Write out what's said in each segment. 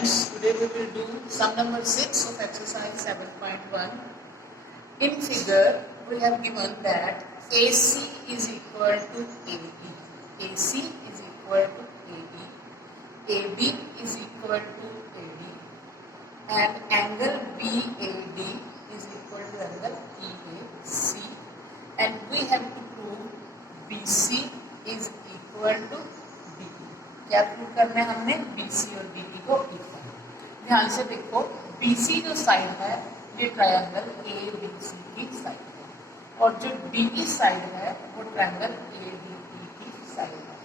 friends, today we will do sum number 6 of exercise 7.1. In figure, we have given that AC is equal to AE. AC is equal to AE. AB is equal to AD. And angle BAD is equal to angle EAC. And we have to prove BC is equal to DE. क्या prove करना है हमने? BC और DE को equal. ध्यान से देखो, BC जो साइड है ये ट्रायंगल ABC की साइड है और जो DE साइड है वो ट्रायंगल ADE की साइड है।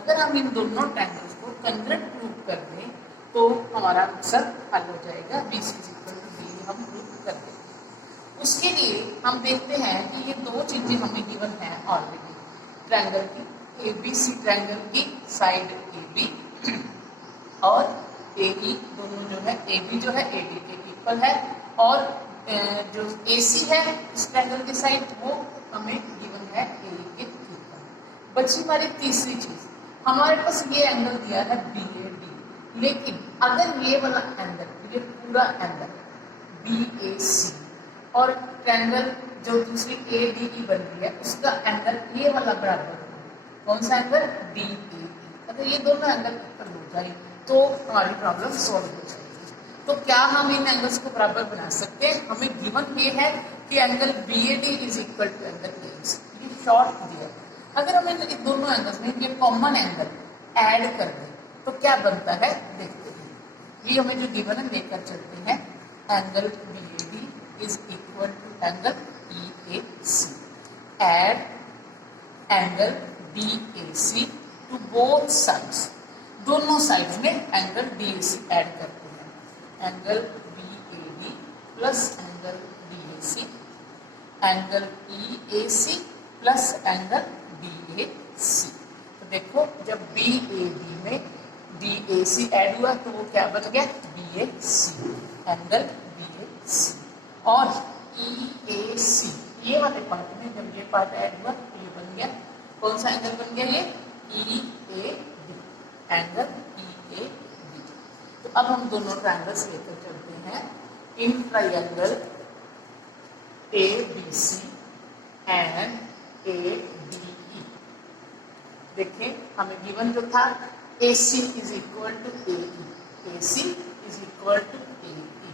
अगर हम इन दोनों ट्रायंगल्स को कन्वर्ट प्रूव कर दें तो हमारा आंसर हल हो जाएगा। BC is equal to DE हम प्रूव कर देंगे। उसके लिए हम देखते हैं कि ये दो चीजें हमें गिवन है ऑलरेडी। ट्रायंगल की ABC ट्रायंगल की साइड AB और AE दोनों जो है AB जो है AD के इक्वल है और जो AC है इस ट्रायंगल की साइड वो हमें गिवन है AE के इक्वल। बची हमारी तीसरी चीज, हमारे पास ये एंगल दिया है BAD, लेकिन अगर ये वाला एंगल, ये पूरा एंगल BAC और ट्रायंगल जो दूसरी ADE बन रही है उसका एंगल ये वाला बराबर, कौन सा एंगल? DAE। अगर ये दोनों एंगल इक्वल हो जाए तो हमारी प्रॉब्लम सॉल्व हो जाएगी। तो क्या हम इन एंगल्स को बराबर बना सकते हैं? हमें गिवन ये है कि angle BAD is equal to angle AEC। ये शॉर्ट दिया। अगर हम इन दोनों एंगल्स में ये कॉमन एंगल ऐड कर दें तो क्या बनता है देखते हैं। ये हमें जो गिवन है लेकर चलते हैं। Angle BAD is equal to angle EAC। Add angle BAC to both sides, दोनों साइड्स में एंगल BAC ऐड करते हैं। Angle BAD plus angle BAC, angle EAC plus angle BAC। तो देखो जब BAD में DAC ऐड हुआ तो वो क्या बन गया? BAC, angle BAC। और EAC ये वाले पार्ट में जब ये पार्ट ऐड हुआ तो ये बन गया, कौन सा एंगल बन गया? ये EAD, एंगल EAD। तो अब हम दोनों ट्रायंगल्स लेकर चलते हैं। In triangle ABC and ADE, देखिए हमें गिवन जो था AC is equal to AE, AC is equal to AE।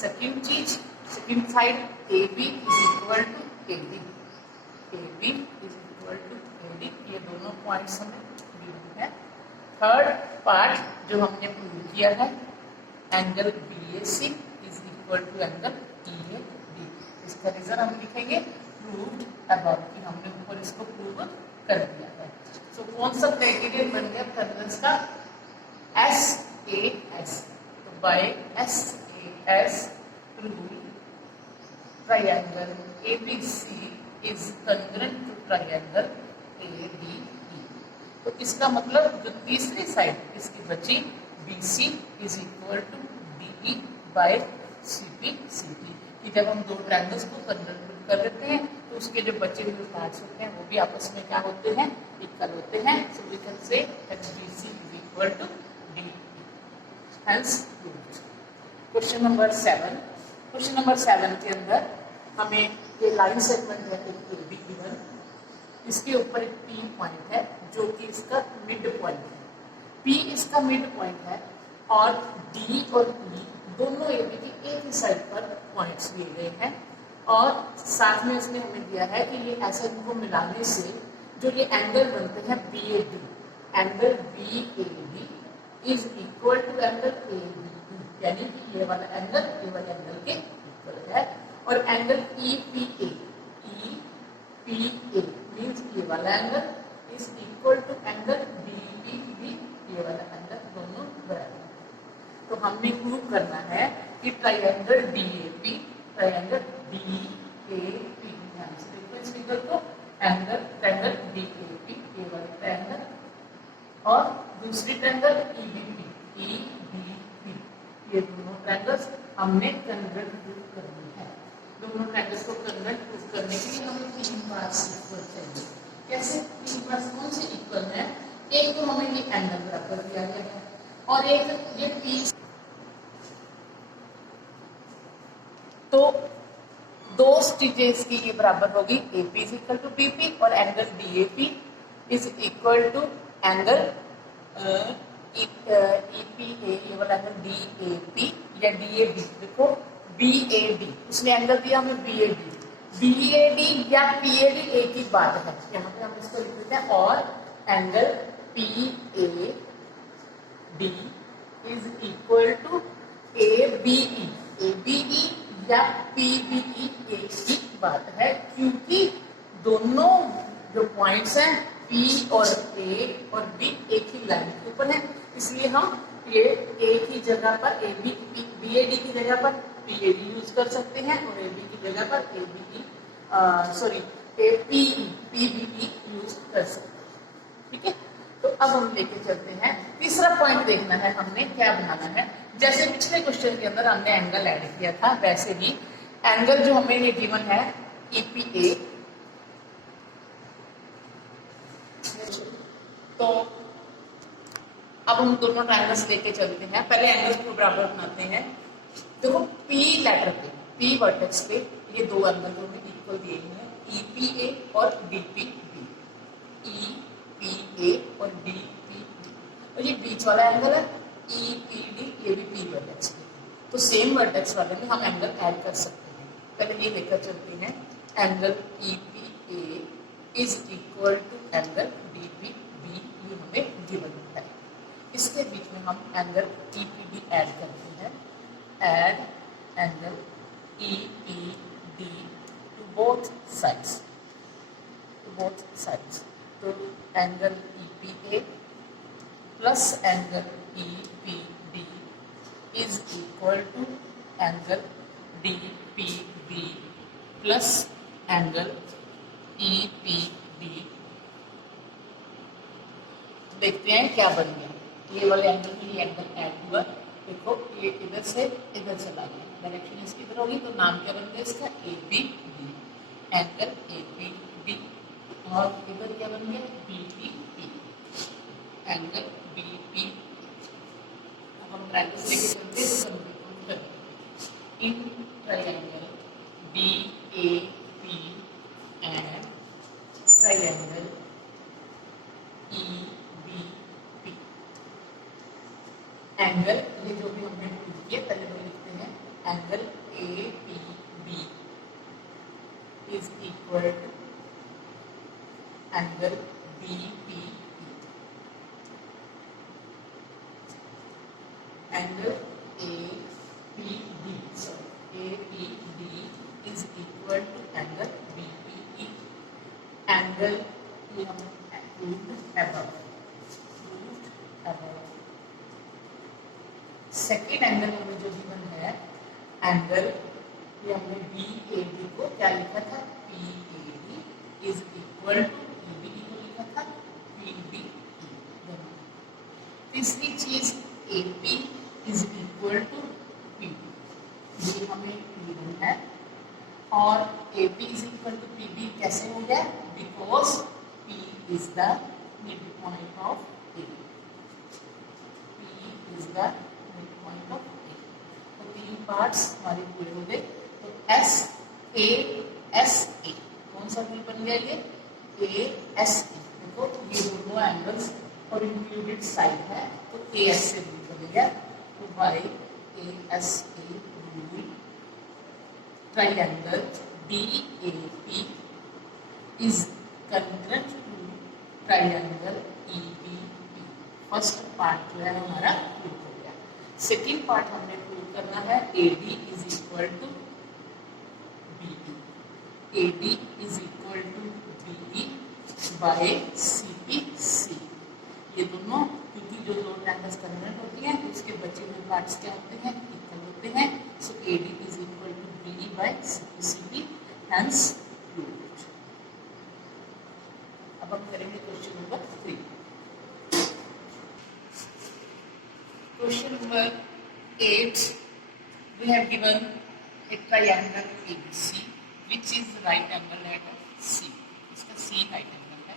Second चीज, second side AB is equal to AD, AB is equal to AD। ये दोनों पॉइंट्स हमें गिवन है। Third part जो हमने प्रूव किया है, angle BAC is equal to angle EAD। इसका रीजन हम लिखेंगे प्रूव्ड अबाउट, कि हमने ऊपर इसको प्रूव कर दिया है। सो कौन सा क्राइटेरियन बन गया ट्रायंगल्स का? SAS। तो by SAS prove triangle ABC is congruent to triangle ADE। तो इसका मतलब जो तीसरी साइड इसकी बची BC is equal to DE by CP। कि जब हम दो ट्रायंगल्स को कन्वर्ट कर देते हैं तो उसके जो बचे हुए पार्ट्स होते हैं वो भी आपस में क्या होते हैं? इक्वल होते हैं। So we can say that BC is equal to DE। Hence proved। Question number 7। Question number 7 के अंदर हमें ये लाइन सेगमेंट है एक AB गिवन, इसके ऊपर एक P पॉइंट है जो कि इसका मिड पॉइंट है। P इसका मिड पॉइंट है और D और E दोनों AB की एक ही साइड पर पॉइंट्स दिए गए हैं और साथ में इसने हमें दिया है कि ये ऐसे इनको मिलाने से जो ये एंगल बनते हैं BAD, angle BAD is equal to angle ABE, यानी कि ये वाला एंगल ये वाले एंगल के इक्वल है। और एंगल EPA मीन्स ये वाला angle is equal to angle BEB, ये वाला एंगल दोनों बराबर। तो हमने प्रूव करना है कि ट्रायंगल DAP, ट्रायंगल DAP, ध्यान से देखो इस फिगर को, एंगल ट्रायंगल DAP ये वाला ट्रायंगल और दूसरी ट्रायंगल EBP, ये दोनों ट्रायंगल्स हमने कन्वर्ट प्रूव करनी है। दोनों ट्रायंगल्स को कन्वर्ट प्रूव करने के लिए हमें तीन पार्ट्स इक्वल चाहिए। कैसे तीन पार्ट्स कौन से इक्वल हैं? एक तो हमें ये एंगल बराबर दिया गया है और एक ये पी, तो दो स्टिचेस की ये बराबर होगी, A P is equal to P P और angle D A P is equal to angle E P A, ये वाला एंगल डी ए पी या डी ए डी। देखो बी ए डी, उसने एंगल दिया हमें B A D, B A D या P A D एक ही बात है, यहाँ पे हम इसको लिख देते हैं। और angle P A D is equal to A B E, A B E या पी बी ई एक ही बात है, क्योंकि दोनों जो पॉइंट्स हैं पी और ए और बी एक ही लाइन के ऊपर है, इसलिए हम ये एक ही जगह पर A B B A D की जगह पर पी ए डी यूज कर सकते हैं और ए बी की जगह पर A B E sorry A P B E use कर सकते हैं। ठीक है, तो अब हम लेके चलते हैं तीसरा पॉइंट। देखना है हमने क्या बनाना है, जैसे पिछले क्वेश्चन के अंदर हमने एंगल ऐड किया था, वैसे ही एंगल जो हमें ये गिवन है EPA, तो अब हम दोनों ट्रायंगल्स लेके चलते हैं। पहले एंगल्स को बराबर बनाते हैं। देखो P लेटर पे, P वर्टेक्स पे ये दो एंगल हमें इक्वल दिए हैं, EPA और DPB, EPA और DPB, और ये बीच वाला एंगल है EPD, ये भी P वर्टेक्स पे, तो सेम वर्टेक्स वाले में हम एंगल ऐड कर सकते हैं। पहले ये लेकर चलते हैं, angle EPA is equal to angle DPB, ये हमें गिवन है। इसके बीच में हम एंगल EPD ऐड करते हैं, add angle EPD to both sides, तो angle EPA plus angle EPD is equal to angle DPB plus angle EPD। देखते हैं क्या बन गया, ये वाले एंगल में ये एंगल ऐड हुआ, देखो ये इधर से इधर चला गया, डायरेक्शन इसकी इधर होगी, तो नाम क्या बन गया इसका ABD, एंगल ABD, और इधर क्या बन गया BPP, एंगल BP। अब हम ट्रायंगल्स लेके चलते हैं, तो in triangle BAP and triangle EBP, angle ये जो भी हमने प्रूव किया, पहले तो लिखते हैं angle APB is equal to angle BPE, angle APD is equal to angle BPE, angle ये हमने प्रूव्ड अबव। सेकेंड एंगल हमें जो गिवन है, एंगल ये हमने BAD को क्या लिखा था, PAD is equal to EBD को लिखा था PBE। तीसरी चीज AP is equal to PB, ये हमें गिवन है, और AP is equal to PB कैसे हो गया, because P is the mid point of A, P is the mid point of A। तो तीन पार्ट्स हमारे पूरे हो गए, तो SASA कौन सा रूल बन गया, ये ASA। देखो ये दोनों एंगल्स और इंक्लूडेड साइड है, तो AS से रूल बनेगा, तो by ASA rule triangle DAP is concurrent to triangle EBP। First part जो है हमारा प्रूव हो गया। सेकेंड पार्ट हमने प्रूव करना है AD is equal to BE, AD is equal to BE by CPC। ये दोनों क्योंकि जो दो ट्रायंगल्स कंकरेंट होती हैं, तो उसके बचे हुए पार्ट्स क्या होते हैं, इक्वल होते हैं, so AD is equal to BE by CPCB, hence proved. अब हम करेंगे question number 3। Question number 8, we have given a triangle ABC which is right angle at C, इसका C right angle है,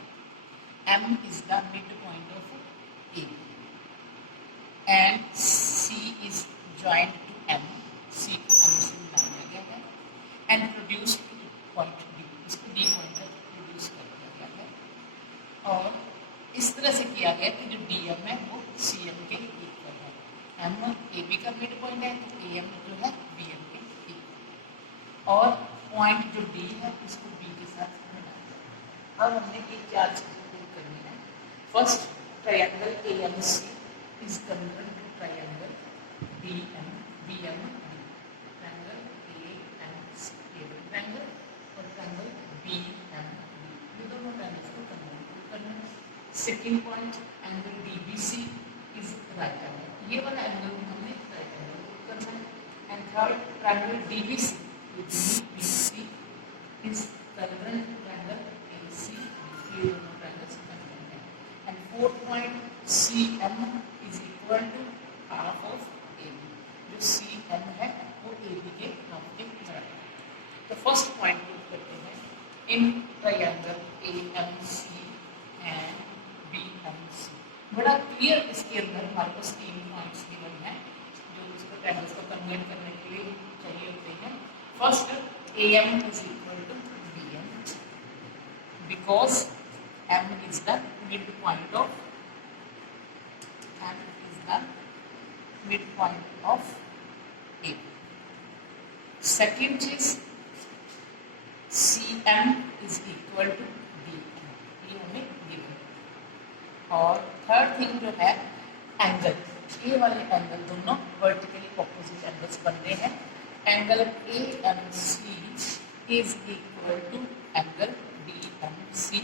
M is the midpoint of AB, and C is joint to M, C को M से मिला दिया गया है and produce point D, इसको D point तक प्रोड्यूस कर दिया गया है और इस तरह से किया गया कि जो डी एम है वो सी एम के इक्वल है। एम ए बी का मिड पॉइंट है तो ए एम जो है बी एम के इक्वल और पॉइंट जो डी है उसको बी के साथ मिला दिया। अब हमने ये चार चीजें प्रूव करनी है। First, triangle A M C is convert to triangle B M D, triangle A M C triangle और ट्रायंगल बी एम डी, ये दोनों ट्रायंगल्स को कन्वर्ट करना है। Second point, angle D B C is right angle, ये वाला angle भी हमने राइट एंगल करना है। And third, triangle D B C is convert to triangle A C, ये दोनों ट्रायंगल्स कन्वर्ट हैं। And fourth point, C M is equal to half of A B, जो सी एम है वो ए बी के half के बराबर है। तो फर्स्ट पॉइंट प्रूव करते हैं in triangle A M C and B M C. बड़ा क्लियर इसके अंदर हमारे पास तीन पॉइंट्स गिवन हैं जो इसको ट्रायंगल्स को कन्वर्ट करने के लिए चाहिए होते हैं। First, A M is equal to B M because M is the mid point of A. Second चीज, C M is equal to B M, ये हमें गिवन। और थर्ड थिंग जो है एंगल, ये वाले एंगल दोनों वर्टिकली ऑपोजिट एंगल्स बन रहे हैं। Angle A M C is equal to angle B M C,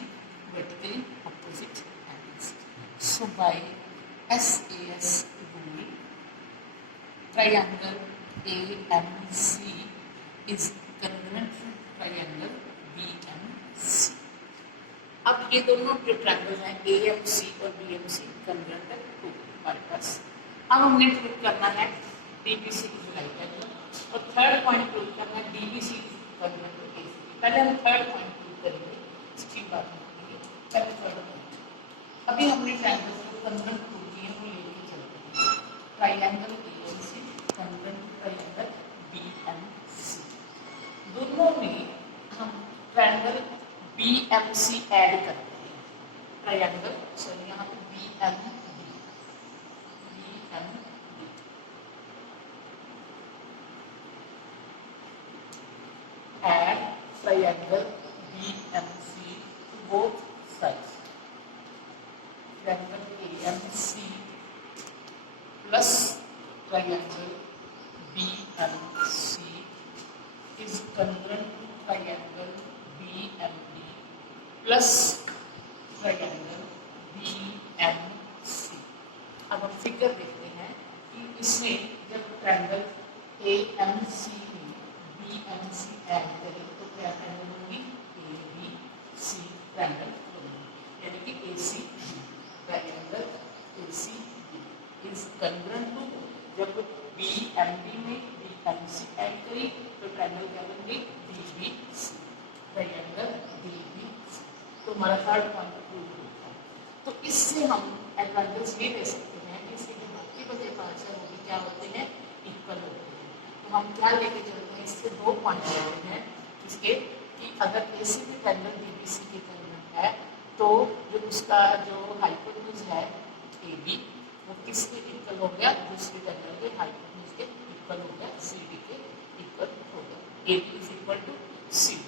vertically opposite angles. So by SAS rule, triangle AMC is congruent to triangle BMC। अब ये दोनों जो ट्रायंगल हैं AMC और BMC कन्वर्ट टू हमारे पास। अब हमने प्रूव करना है DBC इज राइट एंगल और थर्ड पॉइंट प्रूव करना है DBC is convert to AC। पहले हम थर्ड पॉइंट प्रूव करेंगे, इसकी बात करेंगे। पहले थर्ड पॉइंट, अभी हमने ट्रायंगल को कन्वर्ट प्रूव किए, वो लेके चलते हैं। Triangle AMC convert to triangle BMC, दोनों में हम ट्रायंगल BMC ऐड करते हैं। ट्रायंगल सॉरी यहाँ पे BMD add triangle BMC to both sides. Triangle AMC plus triangle BMC is congruent to triangle BMD plus triangle BMC। अब हम figure देखते हैं कि इसमें जब ट्रायंगल AMC में BMC ऐड करें तो क्या ट्रायंगल होगी, ABC ट्रायंगल होगी, यानी कि ACB, triangle ACB is convert to, जब BMD में BMC ऐड करी तो ट्रायंगल क्या बन गई, DBC, ट्रायंगल DBC। तो हमारा थर्ड पॉइंट प्रूव होता है। तो इससे हम एडवांटेज ये ले सकते हैं कि इसके जो बाकी बचे पार्ट्स हैं वो भी क्या होते हैं, इक्वल होते हैं। तो हम क्या लेके चलते हैं, इससे दो पॉइंट लेते हैं इसके कि अगर AC में ट्रायंगल DBC के कन्वर्ट है तो जो उसका जो हाइपोटेन्यूज है AB वो किसके इक्वल हो गया, दूसरे ट्रायंगल के हाइपोटेन्यूज के इक्वल हो गया, CD के इक्वल हो गया, AB is equal to CD।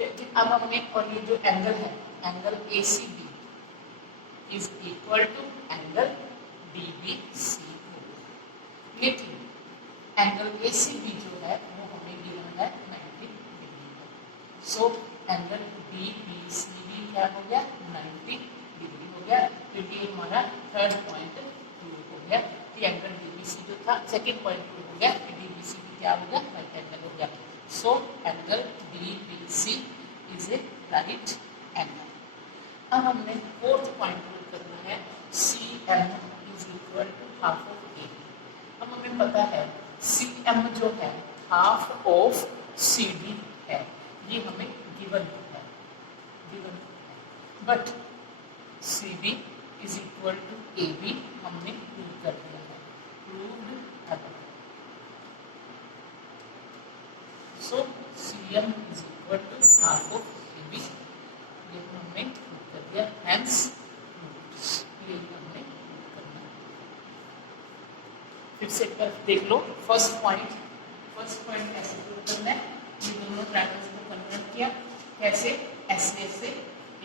लेकिन अब हमने, और ये जो एंगल है angle ACB is equal to angle DBC, लेकिन एंगल ACB जो है वो हमें गिवन है 90 डिग्री का। सो एंगल DBC भी क्या हो गया, 90 डिग्री हो गया। तो ये हमारा थर्ड पॉइंट प्रूव हो गया कि एंगल DBC जो था, सेकंड पॉइंट प्रूव हो गया कि DBC भी क्या हो गया, राइट एंगल हो गया। So angle DBC is a right angle. अब हमने फोर्थ पॉइंट प्रूव करना है, CM is equal to half of AB। अब हमें पता है CM जो है हाफ ऑफ CD है, ये हमें गिवन है, but CD is equal to AB हमने प्रूव कर दिया है। proved above. So CM is equal to half of AB. ये हमने प्रूव कर दिया, hence ये हमने प्रूव करना। फिर से एक बार देख लो फर्स्ट पॉइंट कैसे प्रूव करना है। ये दोनों ट्रायंगल्स को कन्वर्ट किया कैसे, एसए से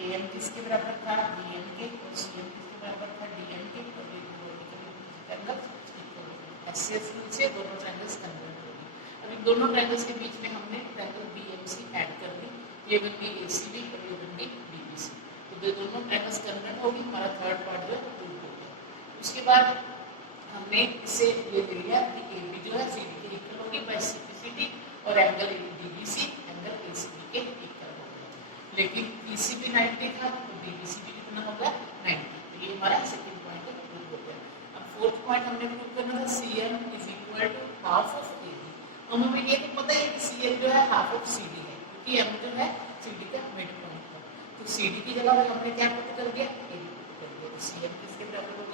एएम किसके बराबर था, बीएम के, और सीएम किसके बराबर था, डीएम के, और ये ट्रायंगल एसए से दोनों ट्रायंगल्स कन्वर्ट हो गए। अब इन दोनों ट्रायंगल्स के बीच में हमने ट्रायंगल बीएमसी ऐड कर दी, ये बन गई एसीबी और ये बन गई बीबीसी। तो ये दोनों ट्रायंगल्स कन्वर्ट हो गई, हमारा थर्ड पार्ट जो है प्रूव हो गया। उसके बाद हमने इससे ये ले लिया कि एबी जो है सीडी के इक्वल होगी बाय सिंप्लिसिटी, और एंगल डीबीसी एंगल एसीबी के इक्वल होगा। लेकिन ईसीबी 90 था तो बीबीसी भी कितना होगा 90। तो ये हमारा सेकंड पॉइंट प्रूव हो गया। अब फोर्थ पॉइंट हमने प्रूव करना था CM is equal to half of AB. हमें ये तो पता है कि सीएम जो है हाफ ऑफ सीडी है, क्योंकि एम जो है सीडी का मिड पॉइंट है। तो सीडी की जगह हमने क्या पुट कर दिया, एबी पुट कर दिया। तो सीएम किसके बराबर होगा